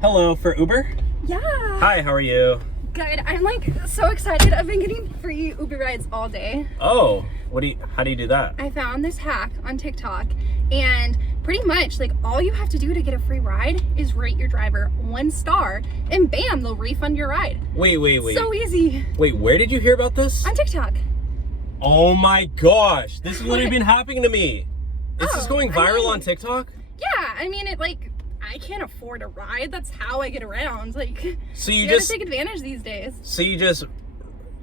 Hello, for Uber? Yeah. Hi, how are you? Good. I'm like so excited. I've been getting free Uber rides all day. Oh, how do you do that? I found this hack on TikTok, and pretty much like all you have to do to get a free ride is rate your driver 1 star, and bam, they'll refund your ride. Wait. So easy. Wait, where did you hear about this? On TikTok. Oh my gosh, this has literally been happening to me. This is going viral on TikTok? Yeah, I mean I can't afford a ride. That's how I get around. Like, so you just gotta take advantage these days. So you just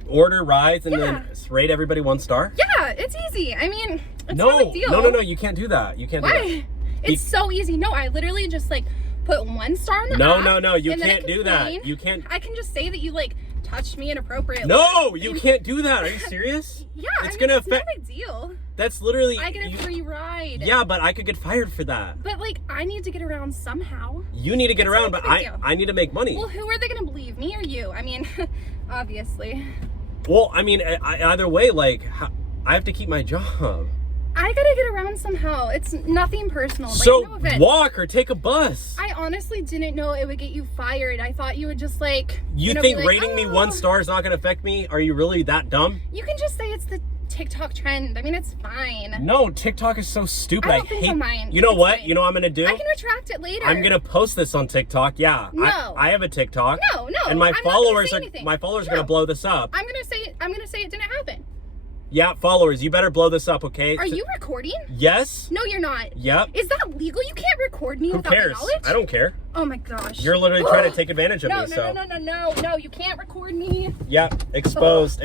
order rides and then rate everybody 1 star? Yeah, it's easy. I mean, it's no big deal. No, you can't do that. You can't do that. Why? It's so easy. No, I literally just like put 1 star on the app. No, you can't do that. You can't. I can just say that you like touched me inappropriately. No, you can't do that. Are you serious? Yeah, it's gonna affect. No big deal. That's literally. I get a free ride. Yeah, but I could get fired for that. But like, I need to get around somehow. You need to get around, but I need to make money. Well, who are they gonna believe, me or you? I mean, obviously. Well, I mean, either way, like, I have to keep my job. I gotta get around somehow. It's nothing personal. So like, no offense. walk or take a bus. I honestly didn't know it would get you fired. I thought you would just like. You think rating me 1 star is not gonna affect me? Are you really that dumb? You can just say it's the TikTok trend. I mean, it's fine. No, TikTok is so stupid. I don't think so, mine. You know it's what? fine. You know what I'm gonna do? I can retract it later. I'm gonna post this on TikTok. Yeah. No. I have a TikTok. No. And my I'm followers not gonna say are gonna blow this up. I'm gonna say it didn't happen. Yeah, followers, you better blow this up, okay? Are you recording? Yes. No, you're not. Yep. Is that legal? You can't record me without my knowledge? I don't care. Oh my gosh. You're literally trying to take advantage of me, so. No, you can't record me. Yep, exposed.